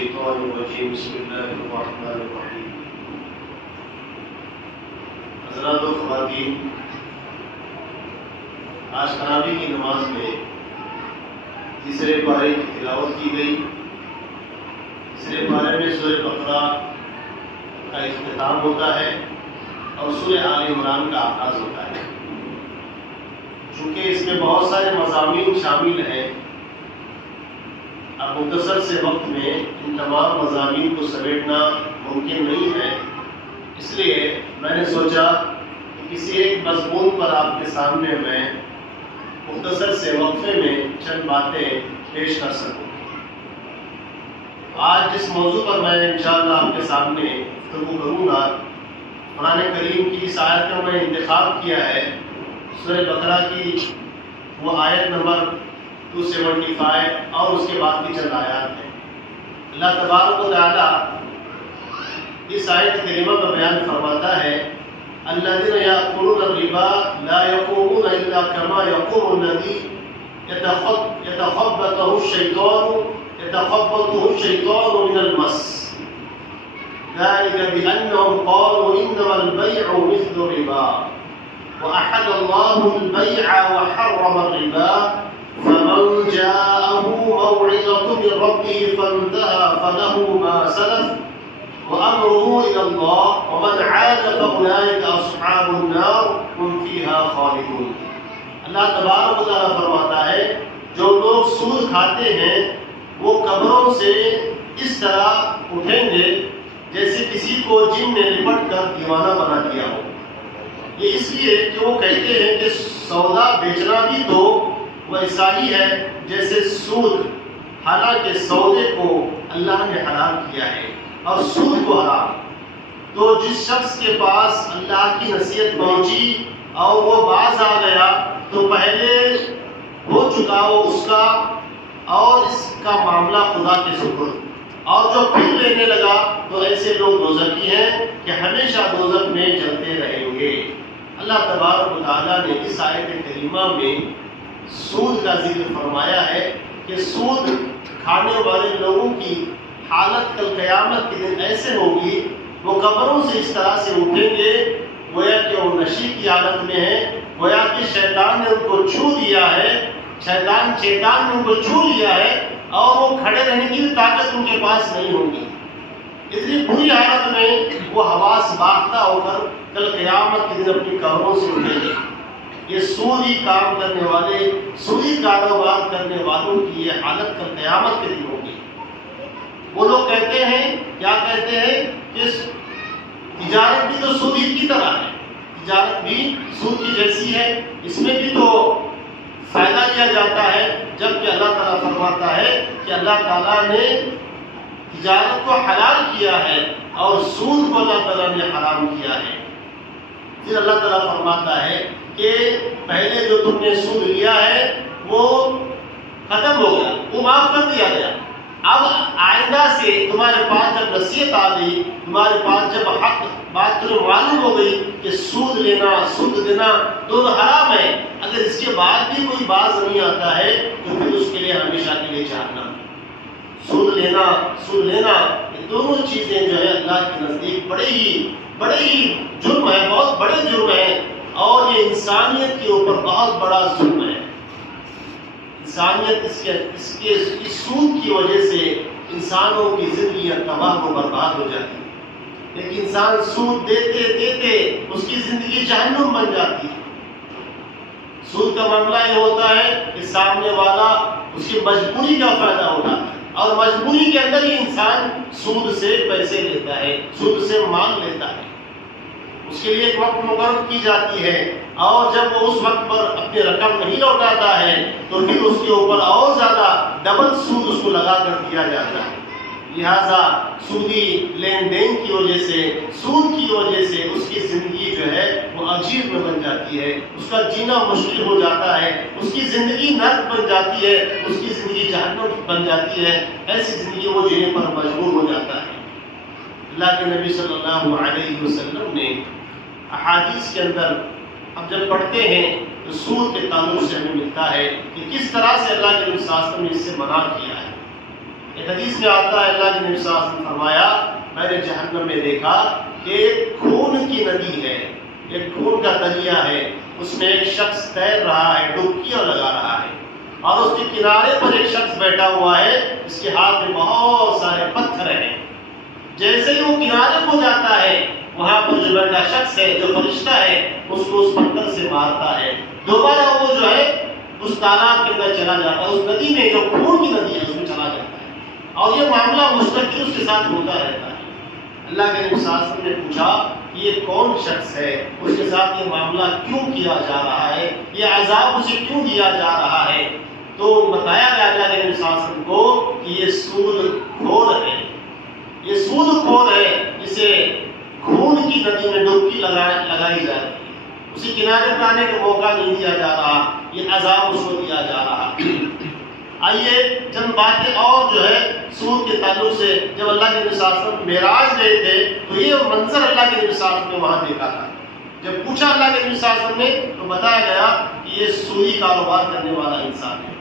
الشيطان الرجيم بسم الله الرحمن الرحيم. حضرات و خواتین، آج تراویح کی نماز میں تیسرے پارے کی تلاوت کی گئی. تیسرے پارے میں سورہ بقرہ کا اختتام ہوتا ہے اور سورہ آل عمران کا آغاز ہوتا ہے. چونکہ اس میں بہت سارے مضامین شامل ہیں، اب مختصر سے وقت میں ان تمام مضامین کو سمیٹنا ممکن نہیں ہے، اس لیے میں نے سوچا کہ کسی ایک مضمون پر آپ کے سامنے میں مختصر سے وقفے میں چند باتیں پیش کر سکوں. آج جس موضوع پر میں انشاءاللہ آپ کے سامنے گفتگو کروں گا، قرآن کریم کی اس آیت کا میں انتخاب کیا ہے سورہ بقرہ کی وہ آیت نمبر 275 اور اس کے بعد کی چند آیات ہیں. اللہ تبارک و تعالی اس آیت کریمہ کا بیان فرماتا ہے: الذین یأکلون الربا لا یقومون الا کما یقوم الذی یتخبطه الشیطان من المس ذلك بأنهم قالوا إنما البيع مثل الربا وأحل الله البيع وحرم الربا فمن جاءه موعظة من ربه فانتهى فله ما سلف وأمره إلى الله ومن عاد فأولئك أصحاب النار هم فيها خالدون. اللہ تبارک و تعالیٰ فرماتا ہے جو لوگ سود کھاتے ہیں وہ قبروں سے اس طرح اٹھیں گے جیسے کسی کو جن نے لپٹ کر دیوانہ بنا دیا ہو. یہ اس لیے کہ وہ کہتے ہیں کہ سودا بیچنا بھی تو ویسا ہی ہے جیسے سود، حالانکہ سودے کو اللہ نے حلال کیا ہے اور سود کو حرام. تو جس شخص کے پاس اللہ کی نصیحت پہنچی اور وہ باز آ گیا تو پہلے ہو چکا وہ اس کا اور اس کا معاملہ خدا کے سپرد، اور جو پھر لینے لگا تو ایسے لوگ دوزخی ہیں کہ ہمیشہ دوزخ میں جلتے رہیں گے. اللہ تبارک و تعالیٰ نے اس آیت کریمہ میں سود کا ذکر فرمایا ہے کہ سود کھانے والے لوگوں کی حالت کل قیامت کے دن ایسے ہوگی، وہ قبروں سے اس طرح سے اٹھیں گے گویا کہ وہ نشے کی حالت میں ہیں، گویا کہ شیطان نے ان کو چھو دیا ہے، شیطان نے ان کو چھو لیا ہے اور وہ کھڑے رہنے کی طاقت ان کے پاس نہیں ہوگی. اتنی بری حالت میں وہ حواس باختہ ہو کر کل قیامت کے دن اپنی قبروں سے اٹھیں گے. یہ سودی کام کرنے والے، سودی کاروبار کرنے والوں کی یہ حالت کل قیامت کے دن ہوگی. وہ لوگ کہتے ہیں، کیا کہتے ہیں کہ تجارت بھی تو سود ہی کی طرح ہے، تجارت بھی سود کی جیسی ہے، اس میں بھی تو فائدہ لیا جاتا ہے، جبکہ اللہ تعالیٰ فرماتا ہے کہ اللہ تعالیٰ نے تجارت کو حلال کیا ہے اور سود کو اللہ تعالیٰ نے حرام کیا ہے. پھر اللہ تعالیٰ فرماتا ہے کہ پہلے جو تم نے سود لیا ہے وہ ختم ہو گیا، وہ معاف کر دیا گیا. اب آئندہ سے تمہارے پاس جب نصیحت آ گئی، تمہارے پاس جب حق بات تمہیں معلوم ہو گئی کہ سود لینا سود دینا دونوں حرام ہے، اگر اس کے بعد بھی کوئی باز نہیں آتا ہے تو پھر اس کے لیے ہمیشہ کے لیے جہنم. سود لینا یہ دونوں چیزیں جو ہے اللہ کے نزدیک بڑے ہی جرم ہے، بہت بڑے جرم ہیں، اور یہ انسانیت کے اوپر بہت بڑا ظلم ہے. انسانیت اس سود کی وجہ سے انسانوں کی زندگیاں تباہ و برباد ہو جاتی ہے. لیکن انسان سود دیتے دیتے اس کی زندگی جہنم بن جاتی ہے. سود کا معاملہ یہ ہوتا ہے کہ سامنے والا اس کی مجبوری کا فائدہ اٹھاتا ہے اور مجبوری کے اندر ہی انسان سود سے پیسے لیتا ہے، سود سے مال لیتا ہے. اس کے لیے ایک وقت مقرر کی جاتی ہے اور جب وہ اس وقت پر اپنی رقم نہیں لوٹاتا ہے تو پھر اس کے اوپر اور زیادہ ڈبل سود اس کو لگا کر دیا جاتا ہے. لہذا سودی لین دین کی وجہ سے، سود کی وجہ سے اس کی زندگی جو ہے وہ عجیب میں بن جاتی ہے، اس کا جینا مشکل ہو جاتا ہے، اس کی زندگی نرک بن جاتی ہے، اس کی زندگی جہنم بن جاتی ہے. ایسی زندگی وہ جینے پر مجبور ہو جاتا ہے. اللہ کے نبی صلی اللہ علیہ وسلم نے احادیث کے اندر اب جب پڑھتے ہیں تو سود کے تعلق سے ہمیں ملتا ہے کہ کس طرح سے اللہ کے نبی صلی اللہ علیہ وسلم نے اس سے منع کیا ہے. ایک حدیث میں آتا ہے اللہ کے نبی صلی اللہ علیہ وسلم فرمایا میں نے جہنم میں دیکھا کہ ایک خون کی ندی ہے، ایک خون کا دریا ہے، اس میں ایک شخص تیر رہا ہے، ڈبکیاں لگا رہا ہے، اور اس کے کنارے پر ایک شخص بیٹھا ہوا ہے جس کے ہاتھ میں بہت سارے پتھر ہیں۔ جیسے ہی وہ کنارے کو جاتا ہے وہاں پر جو بیٹھا شخص ہے، جو فرشتہ ہے، اس کو اس پتھر سے مارتا ہے، دوبارہ وہ جو ہے اس تالاب کے اندر چلا جاتا ہے، اس ندی میں جو خون کی ندی ہے اس میں چلا جاتا ہے، اور یہ معاملہ مستقل اس کے ساتھ ہوتا رہتا ہے۔ اللہ کے نبی صلی اللہ علیہ وسلم نے پوچھا کہ یہ کون شخص ہے، اس کے ساتھ یہ معاملہ کیوں کیا جا رہا ہے، یہ عذاب اسے کیوں دیا جا رہا ہے؟ تو بتایا گیا اللہ کے نبی صلی اللہ علیہ وسلم کو کہ یہ سود خور ہے، یہ سود خور ہے، جسے خون کی ندی میں ڈبکی لگائی جا رہی ہے، اسی کنارے پر آنے کا موقع نہیں دیا جا رہا، یہ عذاب اس کو دیا جا رہا۔ آئیے چند باتیں اور جو ہے سود کے تعلق سے، جب اللہ کے نبی صلی اللہ علیہ وسلم معراج گئے تھے تو یہ منظر اللہ کے نبی صلی اللہ علیہ وسلم نے وہاں دیکھا تھا۔ جب پوچھا اللہ کے نبی صلی اللہ علیہ وسلم نے تو بتایا گیا کہ یہ سودی کاروبار کرنے والا انسان ہے۔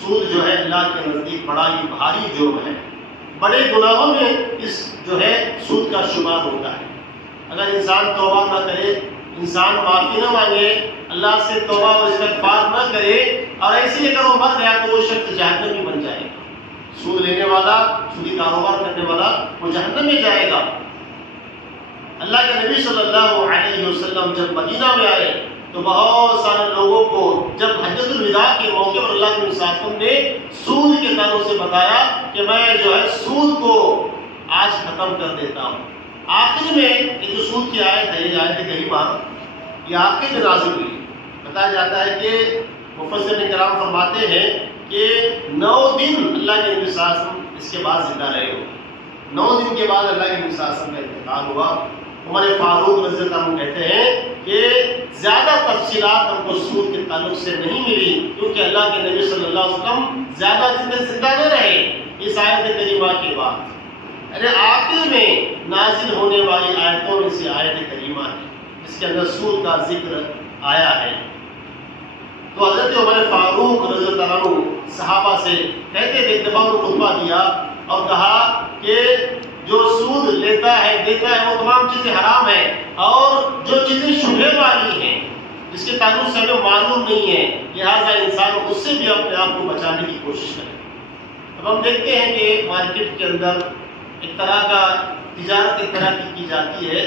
سود جو ہے اللہ کے نزدیک بڑا ہی بھاری جرم ہے، بڑے گناہوں میں اس جو ہے سود کا شمار ہوتا ہے۔ اگر انسان توبہ نہ کرے، انسان معافی نہ مانگے، اللہ سے توبہ و استغفار نہ کرے، اور ایسے ہی اگر وہ مر گیا تو وہ شخص جہنم میں بن جائے گا۔ سود لینے والا، سودی کاروبار کرنے والا وہ جہنم میں جائے گا۔ اللہ کے نبی صلی اللہ علیہ وسلم جب مدینہ میں آئے تو بہت سارے لوگوں کو جب حجۃ الوداع کے موقع پر اللہ کے نبی صلی اللہ علیہ وسلم نے سود کے تعلق سے بتایا کہ میں جو ہے سود کو آج ختم کر دیتا ہوں۔ آخر میں یہ جو سود کی آیت ہے، یہ آیت کریمہ یہ آخر میں نازل ہوئی۔ بتایا جاتا ہے کہ مفسرین کرام فرماتے ہیں کہ 9 دن اللہ کے نبی صلی اللہ علیہ وسلم اس کے بعد زندہ رہے ہو۔ 9 دن کے بعد اللہ کے نبی صلی اللہ علیہ وسلم کا انتقال ہوا۔ عمر فاروق رضی اللہ عنہ کہتے ہیں کہ زیادہ تفصیلات ہم کو سود کے تعلق سے نہیں ملی، کیونکہ اللہ کے نبی صلی اللہ علیہ وسلم زیادہ دن زندہ نہ رہے اس آیت کریمہ کے بعد۔ یعنی آخر میں نازل ہونے والی آیتوں میں سے آیت کریمہ ہے جس کے اندر سود کا ذکر آیا ہے۔ تو حضرت عمر فاروق رضی اللہ عنہ صحابہ سے کہتے تھے، ایک دفعہ انہوں نے خطبہ دیا اور کہا کہ جو سود لیتا ہے دیتا ہے وہ تمام چیزیں حرام ہیں، اور جو چیزیں شبہ والی ہیں جس کے تعلق سے ہمیں معلوم نہیں ہے، لہٰذا انسان اس سے بھی اپنے آپ کو بچانے کی کوشش کرے۔ اب ہم دیکھتے ہیں کہ مارکیٹ کے اندر ایک طرح کا تجارت ایک طرح کی جاتی ہے۔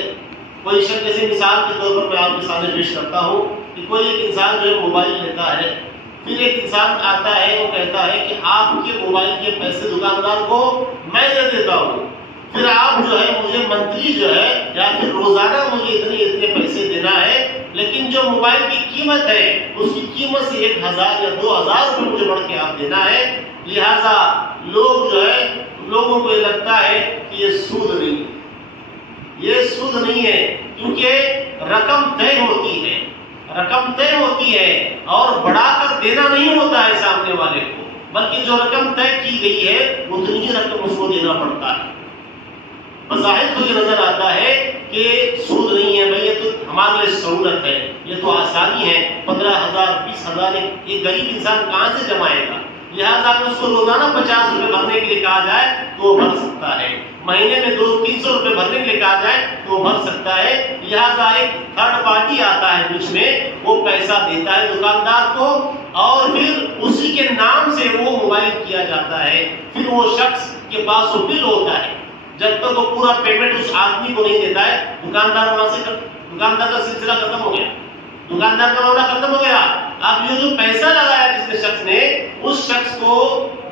کوئی شخص، جیسے مثال کے طور پر میں آپ کے سامنے پیش کرتا ہوں کہ کوئی ایک انسان جو ہے موبائل لیتا ہے، پھر ایک انسان آتا ہے، وہ کہتا ہے کہ آپ کے موبائل کے پیسے دکاندار کو میں دے دیتا ہوں، پھر آپ جو ہے مجھے منتھلی جو ہے یا پھر روزانہ مجھے اتنے پیسے دینا ہے، لیکن جو موبائل کی قیمت ہے اس کی قیمت سے 1000 یا 2000 روپے مجھے بڑھ کے آپ دینا ہے۔ لہٰذا لوگ جو ہے، لوگوں کو یہ لگتا ہے کہ یہ سود نہیں ہے، یہ سود نہیں ہے، کیونکہ رقم طے ہوتی ہے، رقم طے ہوتی ہے اور بڑھا کر دینا نہیں ہوتا ہے سامنے والے کو، بلکہ جو رقم طے کی گئی ہے اتنی ہی رقم اس کو دینا پڑتا ہے۔ بظاہر تو یہ نظر آتا ہے کہ سود نہیں ہے، بھائی یہ تو ہمارے لیے سہولت ہے، یہ تو آسانی ہے، 15,000 20,000 ایک غریب انسان کہاں سے جمائے گا؟ لہٰذا اگر اس کو روزانہ 50 روپے بھرنے کے لیے کہا جائے تو وہ بھر سکتا ہے، مہینے میں 200-300 روپے بھرنے کے لیے کہا جائے تو وہ بھر سکتا ہے۔ لہٰذا ایک تھرڈ پارٹی آتا ہے بیچ میں، وہ پیسہ دیتا ہے دکاندار کو، اور پھر اسی کے نام سے وہ موبائل کیا جاتا ہے۔ پھر وہ شخص کے پاس وہ بل ہوتا ہے، جب تک وہ پورا پیمنٹ اس آدمی کو نہیں دیتا ہے، دکاندار وہاں سے دکاندار کا سلسلہ ختم ہو گیا، دکاندار کا معاملہ ختم ہو گیا۔ اب یہ جو پیسہ لگایا جس نے شخص نے، اس شخص کو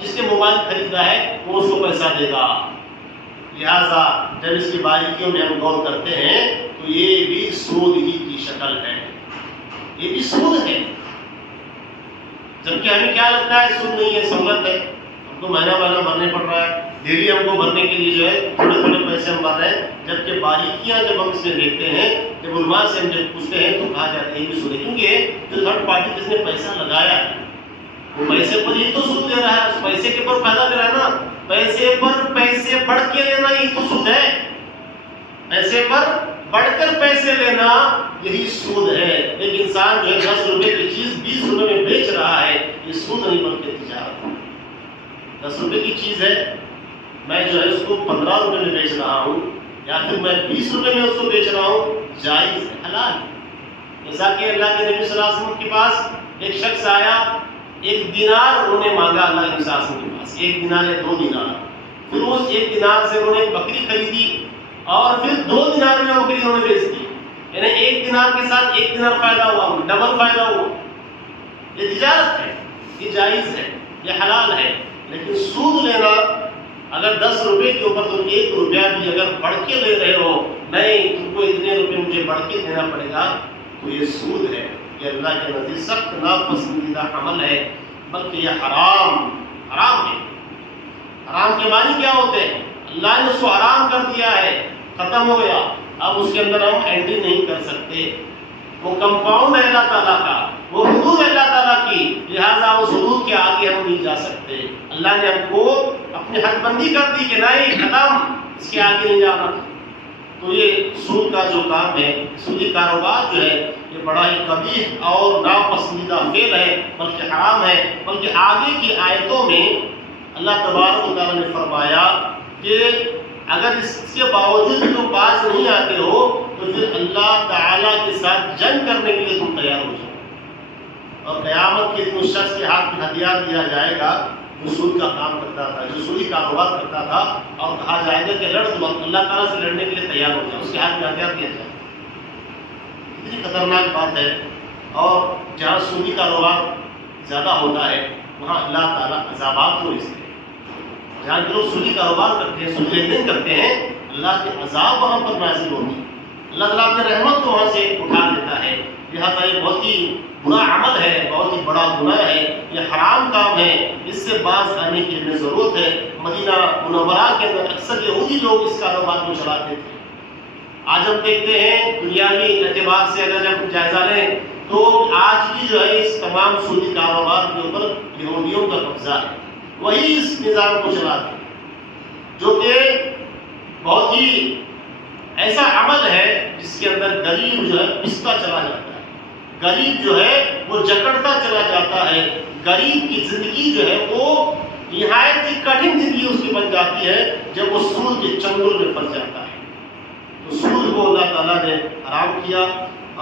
جس نے موبائل خریدا ہے وہ اس کو پیسہ دے گا۔ لہٰذا جب اس کی باریکیوں میں ہم غور کرتے ہیں تو یہ بھی سود ہی کی شکل ہے، یہ بھی سود ہے، جبکہ ہمیں کیا لگتا ہے سود نہیں ہے، سہولت ہے، ہم کو مہینہ مہینہ بھرنے پڑ رہا ہے، ڈیلی ہم کو بھرنے کے لیے جو ہے تھوڑے تھوڑے پیسے ہم بھر رہے ہیں، جبکہ باریکیاں جب ہم اس میں دیکھتے ہیں، جب علماء سے ہم جب پوچھتے ہیں تو کہا جاتا ہے یہ بھی سود ہے، کیونکہ جو تھرڈ پارٹی جس نے پیسہ لگایا ہے وہ پیسے پر ہی تو سود دے رہا ہے، اس پیسے کے پر فائدہ لے رہا ہے نا، پیسے پر پیسے بڑھ کے لینا ہی تو سود ہے، پیسے پر بڑھ کر پیسے لینا یہی سود ہے۔ ایک انسان جو ہے 10 روپے کی چیز 20 روپے میں بیچ رہا ہے، یہ سود نہیں بلکہ تجارت ہے۔ 10 روپے کی چیز ہے میں جو ہے اس کو 15 روپے میں بیچ رہا ہوں یا پھر میں 20 روپے میں اس کو بیچ رہا ہوں، جائز ہے، حلال ہے۔ جیسا کہ اللہ کے نبی صلی اللہ علیہ وسلم کے پاس ایک شخص آیا، 1 دینار انہوں نے مانگا اللہ کے نبی صلی اللہ علیہ وسلم کے پاس، 1 دینار یا 2 دینار۔ پھر اس 1 دینار سے انہوں نے بکری خریدی اور پھر 2 دینار میں بکری انہوں نے بیچ دی، یعنی 1 دینار کے ساتھ 1 دینار فائدہ ہوا، ڈبل فائدہ ہوا۔ یہ تجارت ہے، یہ جائز ہے، یہ حلال ہے۔ لیکن سود لینا، اگر 10 روپے کے اوپر تم 1 روپیہ بھی اگر بڑھ کے لے رہے ہو، نہیں تم کو اتنے روپے مجھے بڑھ کے دینا پڑے گا، تو یہ سود ہے، یہ اللہ کے نزدیک سخت ناپسندیدہ عمل ہے، بلکہ یہ حرام ہے۔ حرام کے معنی کیا ہوتے ہیں؟ اللہ نے اس کو حرام کر دیا ہے، ختم ہو گیا، اب اس کے اندر ہم انٹری نہیں کر سکتے۔ وہ کمپاؤنڈ ہے اللہ تعالیٰ کا، وہ حدود ہے اللہ تعالیٰ کی، لہٰذا اس حدود کے آگے ہم نہیں جا سکتے۔ اللہ نے ہم کو اپنی حد بندی کر دی کہ نہیں، ختم، اس کے آگے نہیں جانا۔ تو یہ سود کا جو کام ہے، سودی کاروبار جو ہے، یہ بڑا ہی قبیح اور ناپسندیدہ فعل ہے، بلکہ حرام ہے۔ بلکہ آگے کی آیتوں میں اللہ تبارک و تعالیٰ نے فرمایا کہ اگر اس کے باوجود تم باز نہیں آتے ہو تو پھر اللہ تعالیٰ کے ساتھ جنگ کرنے کے لیے تم تیار ہو جاؤ، اور قیامت کے دن اس شخص کے ہاتھ میں ہتھیار دیا جائے گا جو سود کا کام کرتا تھا، جو سودی کاروبار کرتا تھا، اور کہا جائے گا کہ لڑ دو، اللہ تعالیٰ سے لڑنے کے لیے تیار ہو جاؤ، اس کے ہاتھ میں ہتھیار دیا جائے۔ کتنی خطرناک بات ہے۔ اور جہاں سودی کاروبار زیادہ ہوتا ہے وہاں اللہ تعالیٰ عذابات کو رستے ہیں۔ جہاں کے لوگ سودی کاروبار کرتے ہیں، سودی لین دین کرتے ہیں، اللہ کے عذاب وہاں پر نازل ہوتے ہیں، اللہ تعالیٰ اپنے رحمت کو وہاں سے اٹھا دیتا ہے۔ لہٰذا یہ بہت ہی برا عمل ہے، بہت ہی بڑا گناہ ہے، یہ حرام کام ہے، اس سے باز آنے کی ہمیں ضرورت ہے۔ مدینہ منورہ کے اندر اکثر یہودی لوگ اس کاروبار کو چلاتے تھے۔ آج ہم دیکھتے ہیں دنیاوی اعتبار سے اگر جب جائزہ لیں تو آج بھی جو ہے اس تمام سودی کاروبار کے اوپر یہودیوں کا قبضہ ہے، وہی اس نظام کو چلاتے ہیں، جو کہ بہت ہی ایسا عمل ہے جس کے اندر غریب جو ہے پستا چلا جاتا ہے، غریب جو ہے وہ جکڑتا چلا جاتا ہے، غریب کی زندگی جو ہے وہ نہایت ہی کٹھن زندگی اس کی بن جاتی ہے جب وہ سود کے چنگل میں پھنس جاتا ہے۔ تو سود کو اللہ تعالیٰ نے حرام کیا،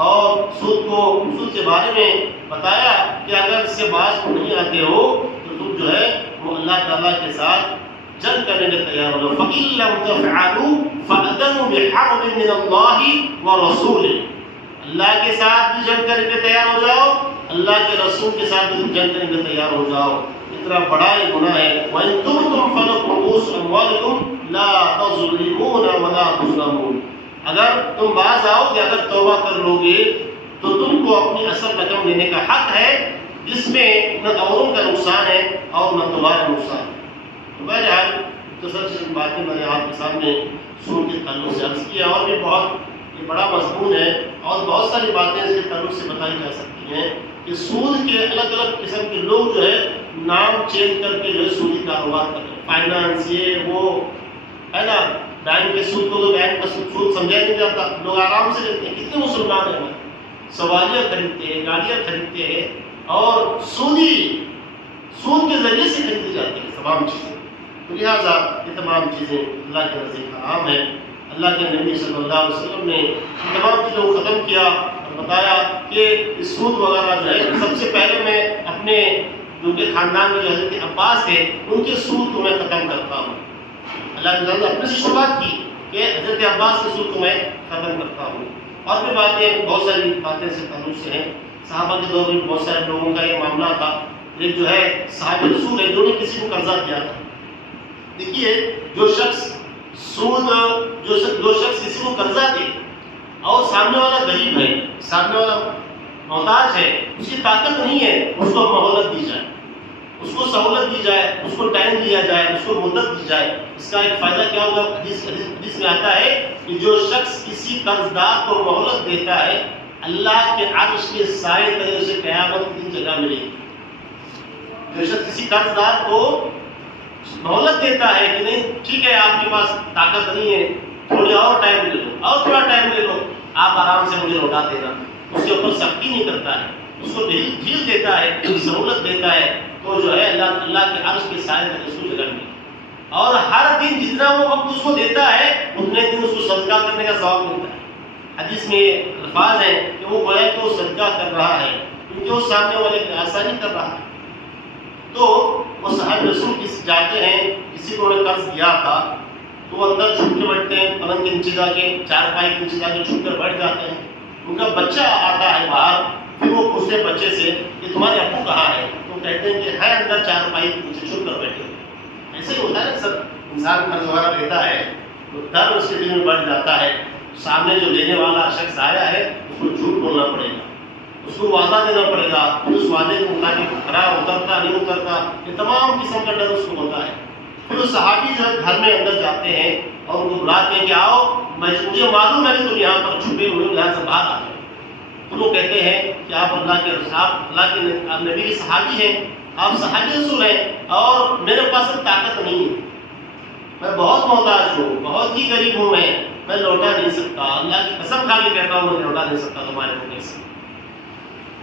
اور سود کے بارے میں بتایا کہ اگر اس سے باز تم نہیں آتے ہو تو تم جو ہے وہ اللہ تعالیٰ کے ساتھ جنگ کرنے میں تیار ہو جاؤ۔ فَإِن لَّمْ تَفْعَلُوا فَأْذَنُوا بِحَرْبٍ مِّنَ اللَّهِ وَرَسُولِهِ، اللہ کے ساتھ بھی جنگ کرنے میں تیار ہو جاؤ، اللہ کے رسول کے ساتھ بھی جنگ کرنے میں تیار ہو جاؤ۔ اتنا بڑا یہ گناہ ہے۔ وَإِن تُبْتُمْ فَلَكُمْ رُءُوسُ أَمْوَالِكُمْ لَا تَظْلِمُونَ وَلَا تُظْلَمُونَ، اگر تم باز آؤ گے، اگر توبہ کر لو گے تو تم کو اپنی اصل رقم لینے کا حق ہے، جس میں نہ اوروں کا نقصان ہے اور نہ تمہارا نقصان ہے۔ تو بہرحال مختصر سی باتیں میں نے آپ کے سامنے سود کے تعلق سے عرض کیا، اور بھی بہت یہ بڑا مضمون ہے اور بہت ساری باتیں اس کے تعلق سے بتائی جا سکتی ہیں کہ سود کے الگ الگ قسم کے لوگ جو ہے نام چینج کر کے جو ہے سودی کاروبار کر رہے ہیں، فائنانس یہ وہ ہے نا، بینک کے سود کو تو بینک کا سود سمجھا نہیں جاتا، لوگ آرام سے لیتے ہیں۔ کتنے مسلمان ہیں سواریاں خریدتے ہیں، گاڑیاں خریدتے ہیں، اور سود کے ذریعے سے خریدی جاتی ہیں تمام چیزیں۔ تو لہٰذا یہ تمام چیزیں اللہ کے نزدیک حرام ہیں۔ اللہ کے نبی صلی اللہ علیہ وسلم نے ان تمام چیزوں کو ختم کیا اور بتایا کہ سود وغیرہ جو ہے، سب سے پہلے میں اپنے جو کہ خاندان میں جو حضرت عباس تھے ان کے سود کو میں ختم کرتا ہوں۔ اللہ نے اپنے سے شروعات کی کہ حضرت عباس کے سود کو میں ختم کرتا ہوں۔ اور بھی باتیں، بہت ساری باتیں سے تعلق سے ہیں۔ صحابہ کے دور میں بہت سارے لوگوں کا یہ معاملہ تھا۔ ایک جو ہے صاحب رسول ہے، جو نے کسی کو قرضہ دیا تھا۔ دیکھیے جو شخص کسی کو قرضہ دے اور سامنے والا غریب ہے، سامنے والا محتاج ہے، اس کی طاقت نہیں ہے، اس کو مہلت دی جائے، اس کو سہولت دی جائے، اس کو ٹائم دیا جائے، اس کو مدت دی جائے۔ اس کا ایک فائدہ کیا ہوگا؟ حدیث میں آتا ہے کہ جو شخص کسی قرض دار کو مہلت دیتا ہے، اللہ کے عرش کے سائے تلے اسے قیامت کی جگہ ملے گی۔ جو شخص کسی قرض دار کو مہلت دیتا ہے کہ نہیں ٹھیک ہے آپ کے پاس طاقت نہیں ہے، تھوڑی اور ٹائم لے لو، اور تھوڑا ٹائم لے لو، آپ آرام سے مجھے لوٹا دینا، اس کے اوپر سختی نہیں کرتا ہے، اس کو ڈھیل دیتا ہے، سہولت دیتا ہے، تو جو ہے اللہ کے عرش کے سائے تلے اس کو جگہ ملے گی۔ اور ہر دن جتنا وہ وقت اس کو دیتا ہے اتنے دن اس کو صدقہ کرنے کا ثواب ملتا ہے۔ حدیث میں یہ الفاظ ہیں کہ وہ گویا کہ وہ صدقہ کر رہا ہے کیونکہ وہ سامنے والے کی آسانی کر رہا ہے۔ تو وہ صاحب رسول کس جاتے ہیں، کسی کو انہیں قرض دیا تھا تو وہ اندر چھپ کے بیٹھتے ہیں، پلنگ کے نیچے جا کے، چارپائی کے نیچے جا کے چھپ کر بیٹھ جاتے ہیں۔ ان کا بچہ آتا ہے باہر، پھر وہ پوچھتے ہیں بچے سے کہ تمہارے ابو کہاں ہے؟ تو کہتے ہیں کہ ہے اندر چارپائی کے نیچے چھپ کر بیٹھے۔ ایسے ہی ہوتا ہے نا، سر انسان قرض وغیرہ لیتا ہے تو ڈر اس کے دل میں بڑھ جاتا ہے، سامنے جو لینے والا شخص آیا ہے اس کو جھوٹ بولنا پڑے گا، اس کو وعدہ دینا پڑے گا، پھر اس وعدے کے مطابق کھرا اترتا نہیں اترتا، یہ تمام قسم کا ڈر اس کو ہوتا ہے۔ پھر وہ صحابی جو ہے گھر میں اندر جاتے ہیں اور ان کو بلاتے ہیں کہ آؤ، مجھے معلوم ہے کہ تم یہاں پر چھپے ہوئے ہو، یہاں سے باہر آ جاؤ۔ تو وہ کہتے ہیں کہ آپ اللہ کے نبی کے صحابی ہیں، آپ صحابی رسول ہیں اور میرے پاس طاقت نہیں ہے، میں بہت محتاج ہوں، بہت ہی غریب ہوں، میں لوٹا نہیں سکتا، اللہ کی قسم کھا کے کہتا ہوں میں لوٹا نہیں سکتا تمہارے روپے سے۔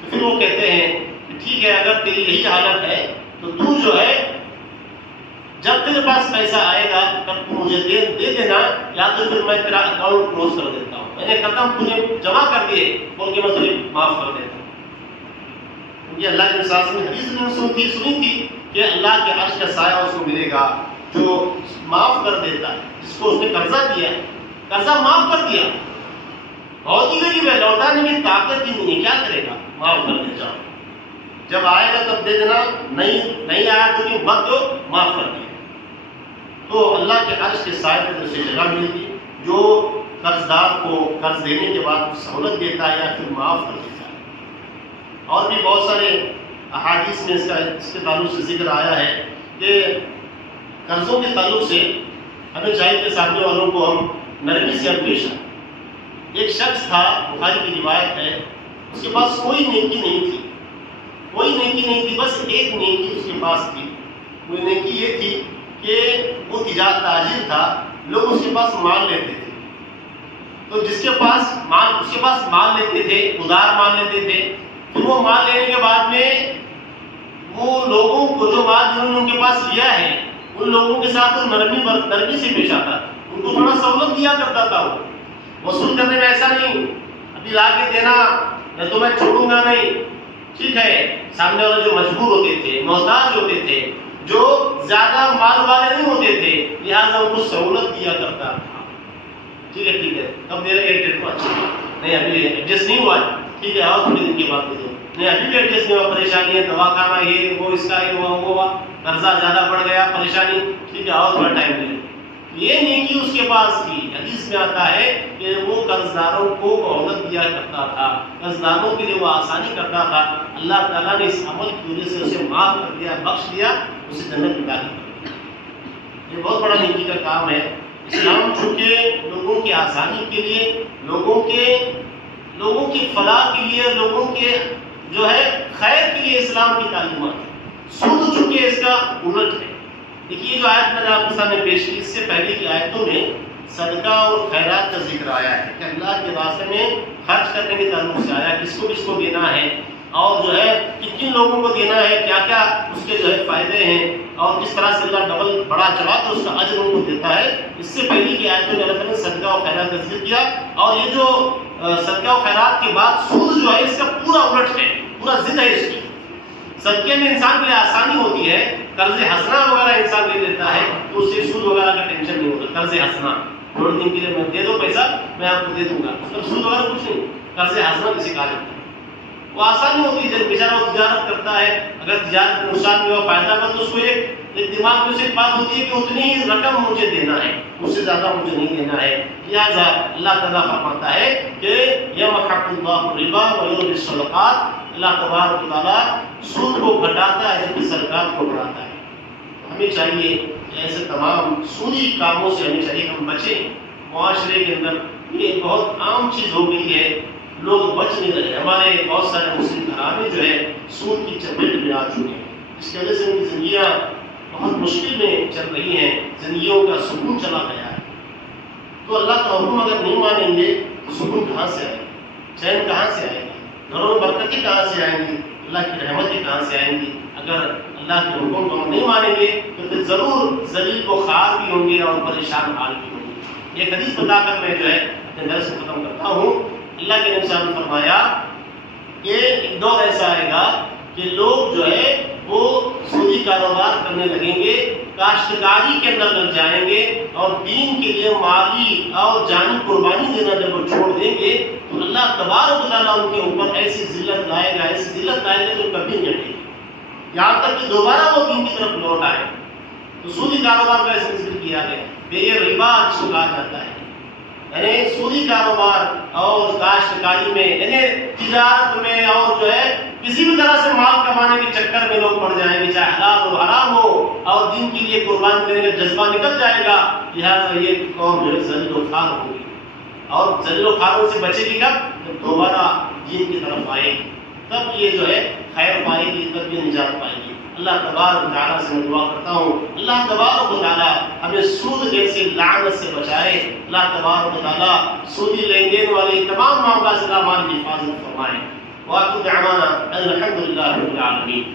تو پھر وہ کہتے ہیں کہ ٹھیک ہے، اگر تیری یہی حالت ہے تو جو ہے جب تیرے پاس پیسہ آئے گا تب تو مجھے دے دینا، یا تو پھر میں تیرا اکاؤنٹ کلوز کر دیتا ہوں، میں نے ختم تجھے جمع کر دیے بول کے میں تجھے معاف کر دیتا ہوں۔ کیونکہ اللہ کے رسول نے حدیث میں سنی تھی کہ اللہ کے عرش کا سایہ اس کو ملے گا جو معاف کر دیتا ہے، جس کو اس نے قرضہ دیا، قرضہ معاف کر دیا، بہت ہی غریب ہے، لوٹانے کی طاقت ہی نہیں ہے، کیا کرے گا؟ معاف کر دے، جاؤ جب آئے گا تب دے دینا، نہیں آیا تو کہ مت دو، معاف کر دیا۔ تو اللہ کے عرش کے سائے پر اسے جگہ ملتی جو قرض دار کو قرض دینے کے بعد سہولت دیتا ہے یا پھر معاف کر دیتا ہے۔ اور بھی بہت سارے احادیث میں اس کے تعلق سے ذکر آیا ہے کہ قرضوں کے تعلق سے ہمیں چاہیے کہ سامنے والوں کو ہم نرمی سے پیش آئیں۔ ایک شخص تھا، بخاری کی روایت ہے، اس کے پاس کوئی نیکی نہیں تھی، بس ایک نیکی اس کے پاس تھی۔ وہ نیکی یہ تھی کہ وہ تجارت تاجر تھا، لوگ اس کے پاس مال لیتے تھے، تو جس کے پاس مال لیتے تھے، ادھار مال لیتے تھے، پھر وہ مال لینے کے بعد میں وہ لوگوں کو جو مال جنہوں نے ان کے پاس لیا ہے ان لوگوں کے ساتھ وہ نرمی سے پیش آتا تھا، ان کو تھوڑا سہولت دیا کرتا تھا۔ وہ وصول کرنے میں ایسا نہیں ابھی لا کے دینا میں تو میں چھوڑوں گا نہیں، ٹھیک ہے، سامنے والے جو مجبور ہوتے تھے، محتاج ہوتے تھے، جو زیادہ مال والے نہیں ہوتے تھے، لہٰذا ان کو سہولت دیا کرتا تھا۔ ٹھیک ہے، اب دے رہے 8 کو اچھا نہیں، ابھی ایڈجسٹ نہیں ہوا، ٹھیک ہے، اور تھوڑے دن کے بعد دے دو، نہیں ابھی بھی ایڈجسٹ نہیں ہوا، پریشانی ہے، دوا کھانا، یہ وہ، اس کا یہ ہوا، قرضہ زیادہ بڑھ گیا، پریشانی، ٹھیک ہے، اور تھوڑا ٹائم دے دو۔ یہ نیکی اس کے پاس تھی۔ حدیث میں آتا ہے کہ وہ قرضداروں کو مہلت دیا کرتا تھا، قرضداروں کے لیے وہ آسانی کرتا تھا۔ اللہ تعالیٰ نے اس عمل کی وجہ سے اسے معاف کر دیا، بخش دیا، اسے جنت میں داخل کر دیا۔ یہ بہت بڑا نیکی کا کام ہے۔ اسلام چونکہ لوگوں کی آسانی کے لیے، لوگوں کی فلاح کے لیے، لوگوں کے جو ہے خیر کے لیے اسلام کی تعلیمات ہے۔ سود چونکہ اس کا الٹ ہے۔ دیکھیے جو آیت میں نے آپ کے سامنے پیش کی، اس سے پہلے کی آیتوں میں صدقہ اور خیرات کا ذکر آیا ہے کہ اللہ کے راستے میں خرچ کرنے کے تعلق سے آیا، کس کو دینا ہے، اور جو ہے کن لوگوں کو دینا ہے، کیا کیا اس کے جو ہے فائدے ہیں، اور کس طرح سے اللہ ڈبل بڑا چڑھا کر اس کا اجر ان کو دیتا ہے۔ اس سے پہلے کی آیتوں میں اللہ تعالیٰ نے صدقہ اور خیرات کا ذکر کیا، اور یہ جو صدقہ و خیرات کے بعد سود جو ہے اس کا پورا الٹ ہے، پورا ضد ہے اس کی۔ صدقے میں انسان کے لیے آسانی ہوتی ہے، قرض حسنہ وغیرہ انسان لے لیتا ہے تو اس سے سود وغیرہ کا ٹینشن نہیں ہوتا۔ قرض حسنہ تھوڑے دن کے لیے میں دے دو پیسہ، میں آپ کو دے دوں گا، اس کا سود وغیرہ کچھ نہیں۔ قرض حسنہ کسی کہا جاتا ہے، وہ آسانی ہوتی ہے۔ جب بیچارہ وہ تجارت کرتا ہے، اگر تجارت میں نقصان میں ہوا، فائدہ میں، تو اس کو ایک دماغ میں سے ایک بات ہوتی ہے کہ اتنی ہی رقم مجھے دینا ہے، اس سے زیادہ مجھے نہیں دینا ہے۔ لہٰذا اللہ تعالیٰ فرماتا ہے کہ یمحق اللہ الربا ویربی الصدقات، اللہ تبارک و تعالیٰ سود کو گھٹاتا ہے جبکہ صدقات کو بڑھاتا ہے۔ ہمیں چاہیے کہ ایسے تمام سودی کاموں سے ہمیں چاہیے کہ ہم بچیں۔ معاشرے کے اندر یہ بہت عام چیز ہو گئی ہے، لوگ بچ نہیں رہے۔ ہمارے بہت سارے مسلم گھرانے جو ہے سود کی چپیٹ میں آ چکے ہیں، جس کی وجہ سے ان کی زندگیاں بہت مشکل میں چل رہی ہیں، زندگیوں کا سکون چلا گیا ہے۔ تو اللہ کا حکم اگر نہیں مانیں گے تو سکون کہاں سے آئے گا، چین کہاں سے آئے گا، گھروں میں برکتیں کہاں سے آئیں گی، اللہ کی رحمتیں کہاں سے آئیں گی، اگر اللہ کے حکم کو ہم نہیں مانیں گے تو پھر ضرور ذلیل و خوار بھی ہوں گے اور پریشان حال بھی ہوں گے۔ ایک حدیث بتا کر میں جو ہے اپنے درس کو ختم کرتا ہوں۔ اللہ کے نبی صلی اللہ علیہ وسلم نے فرمایا کہ ایک دور ایسا آئے گا کہ لوگ جو ہے وہ سودی کاروبار کرنے لگیں گے، کاشتکاری کے اندر لگ جائیں گے، اور دین کے لیے مالی اور جانی قربانی دینا جب وہ چھوڑ دیں گے تو اللہ تبارک و تعالیٰ ان کے اوپر ایسی ذلت لائے گا، ایسی ذلت لائے گا جو کبھی نہیں ہٹے گی، یہاں تک کہ دوبارہ وہ دین کی طرف لوٹ آئے۔ تو سودی کاروبار کا ایسے ذکر کیا گیا، یہ ربا جس کو کہا جاتا ہے، یعنی سودی کاروبار اور کاشتکاری میں، یعنی تجارت میں، اور جو ہے کسی بھی طرح سے مال کمانے کے چکر میں لوگ پڑ جائیں گے، چاہے حلال ہو حرام ہو، اور دین کے لیے قربان کرنے کا جذبہ نکل جائے گا، لہٰذا یہ قوم جو ہے ذلیل و خوار ہوگی، اور ذلیل و خواروں سے بچے گی کب؟ جب دوبارہ دین کی طرف آئے گی، تب یہ جو ہے خیر پائے گی، تب یہ نجات پائے گی۔ اللہ تبارک و تعالیٰ سے میں دعا کرتا ہوں، اللہ تبارک و تعالیٰ ہمیں سود جیسی لعنت سے بچائے، اللہ تبارک و تعالیٰ سودی لین دین والے تمام معاملات سے ہماری حفاظت فرمائے۔ وآخر دعوانا ان الحمد للہ رب العالمین۔